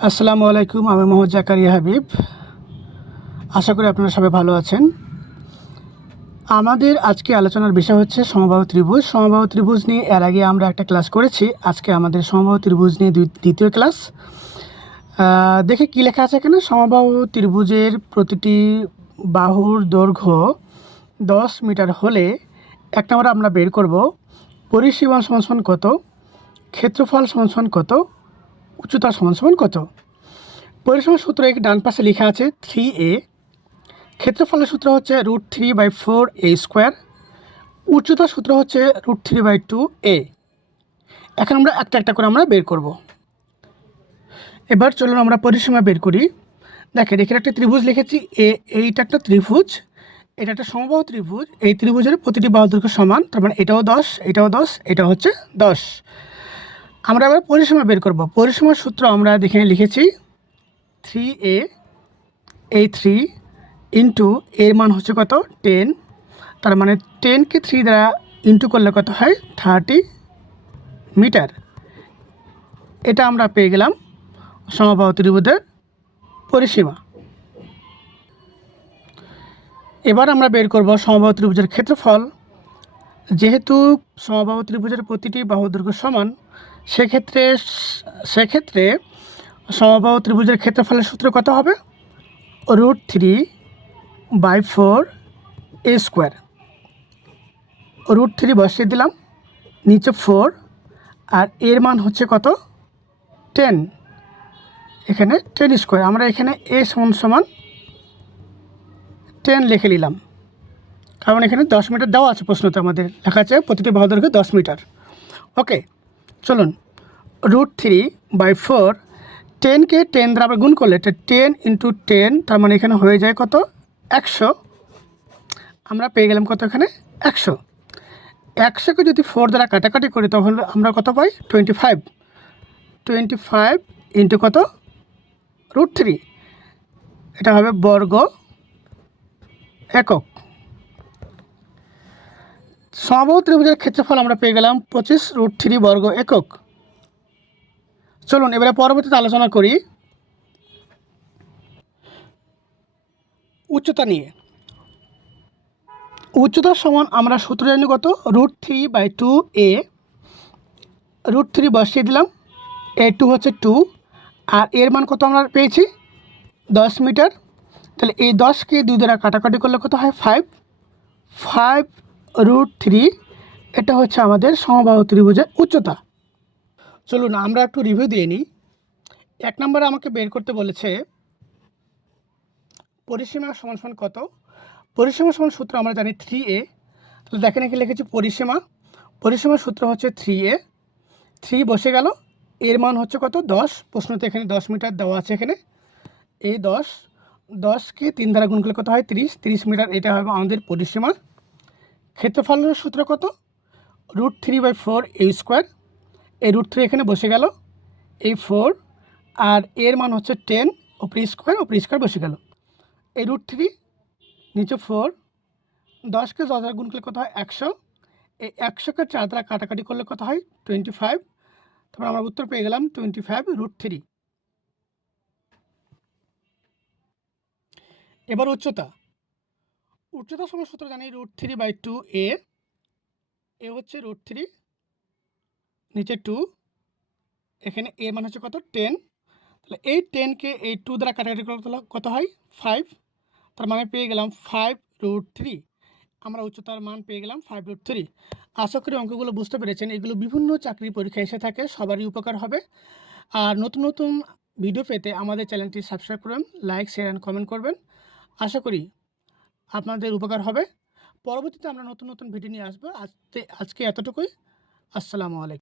আসসালামু আলাইকুম। আমি মোহাম্মদ জাকারিয়া হাবিব। আশা করি আপনারা সবাই ভালো আছেন। আমাদের আজকে আলোচনার বিষয় হচ্ছে সমবাহু ত্রিভুজ। সমবাহু ত্রিভুজ নিয়ে এর আগে আমরা একটা ক্লাস করেছি। আজকে আমাদের সমবাহু ত্রিভুজ নিয়ে দ্বিতীয় ক্লাস। দেখে কী লেখা আছে এখানে? সমবাহু ত্রিভুজের প্রতিটি বাহুর দৈর্ঘ্য 10 মিটার হলে এক নম্বরে আমরা বের করব পরিসীমা সমান সমান কত, ক্ষেত্রফল সমান সমান কত, উচ্চতা সমান সমান কত। পরিসীমার সূত্র এই ডান পাশে লেখা আছে 3a। ক্ষেত্রফলের সূত্র হচ্ছে √3/4a²। উচ্চতার সূত্র হচ্ছে √3/2a। এখন আমরা একটা একটা করে আমরা বের করব। এবার চলুন আমরা পরিসীমা বের করি। দেখেন এখানে একটা ত্রিভুজ লিখেছি এ। এইটা একটা ত্রিভুজ, এটা একটা সমবাহু ত্রিভুজ। এই ত্রিভুজের প্রতিটি বাহু দৈর্ঘ্য সমান, তার মানে এটাও 10, এটাও 10, এটা হচ্ছে 10। আমরা এবার পরিসীমা বের করব। পরিসীমার সূত্র আমরা এখানে লিখেছি 3a, এই 3 ইন্টু এর মান হচ্ছে কত 10, তার মানে 10কে 3 দ্বারা ইন্টু করলে কত হয় 30 মিটার। এটা আমরা পেয়ে গেলাম সমবাহু ত্রিভুজের পরিসীমা। এবার আমরা বের করব সমবাহু ত্রিভুজের ক্ষেত্রফল। যেহেতু সমবাহু ত্রিভুজের প্রতিটি বাহু দৈর্ঘ্য সমান, সেক্ষেত্রে সমবাহু ত্রিভুজের ক্ষেত্রফলের সূত্র কত হবে? √3/4a²। √3 বসিয়ে দিলাম, নিচে 4, আর এর মান হচ্ছে কত 10, এখানে 10²। আমরা এখানে a সমান 10 লিখে নিলাম, কারণ এখানে 10 মিটার দেওয়া আছে। প্রশ্নতে আমাদের লেখা আছে প্রতিটি বাহু দৈর্ঘ্য 10 মিটার। ওকে, চলুন √3/4, 10কে 10 দ্বারা আমরা গুণ করলে এটা 10 × 10, তার মানে এখানে হয়ে যায় কত 100। আমরা পেয়ে গেলাম কত এখানে 100। 100কে যদি 4 দ্বারা কাটাকাটি করি তখন আমরা কত পাই 25। 25 ইন্টু কত √3, এটা হবে বর্গ একক। সমবাহু ত্রিভুজের ক্ষেত্রফল আমরা পেয়ে গেলাম 25√3 বর্গ একক। চলুন এবারে পরবর্তীতে আলোচনা করি উচ্চতা নিয়ে। উচ্চতার সমান আমরা সূত্র জানি কত √3/2a। √3 বসিয়ে দিলাম, a2 হচ্ছে 2, আর এর মান কত আমরা পেয়েছি 10 মিটার। তাহলে এই 10কে 2 দ্বারা কাটাকাটি করলে কত হয় 5। 5√3, এটা হচ্ছে আমাদের সমবাহু ত্রিভুজের উচ্চতা। চলুন আমরা একটু রিভিউ দিয়ে নিই। এক নম্বরে আমাকে বের করতে বলেছে পরিসীমা সমান সমান কত। পরিসীমা সমান সূত্র আমরা জানি 3a। তাহলে দেখেন এখানে লিখেছি পরিসীমার সূত্র হচ্ছে 3a। 3 বসে গেল, এর মান হচ্ছে কত 10। প্রশ্নতে এখানে 10 মিটার দেওয়া আছে। এখানে এই 10কে 3 দ্বারা গুণ করলে কত হয় 30 মিটার। এটা হবে আমাদের পরিসীমা। ক্ষেত্রফলের সূত্র কত √3/4a²। এই √3 এখানে বসে গেল, এই 4, আর এর মান হচ্ছে 10, ওপর স্কোয়ার বসে গেল। এই √3 নিচে 4, 10কে 10 দ্বারা গুণ করলে কত হয় 100। এই 100কে 4 দ্বারা কাটাকাটি করলে কত হয় 25। তারপর আমরা উত্তর পেয়ে গেলাম 25√3। এবার উচ্চতা সমান সূত্র জানি √3/2a। এ হচ্ছে √3, নিচে 2, এখানে এর মান হচ্ছে কত 10। তাহলে এই 10কে এই 2 দ্বারা কাটাকাটি করলে কত হয় 5, তার মানে পেয়ে গেলাম 5√3। আমরা উচ্চতার মান পেয়ে গেলাম 5√3। আশা করি অঙ্কগুলো বুঝতে পেরেছেন। এগুলো বিভিন্ন চাকরি পরীক্ষা এসে থাকে, সবারই উপকার হবে। আর নতুন নতুন ভিডিও পেতে আমাদের চ্যানেলটি সাবস্ক্রাইব করবেন, লাইক, শেয়ার অ্যান্ড কমেন্ট করবেন। আশা করি আপনাদের উপকার হবে। পরবর্তীতে আমরা নতুন নতুন ভিডিও নিয়ে আসবো। আজকে এতটুকুই। আসসালামু আলাইকুম।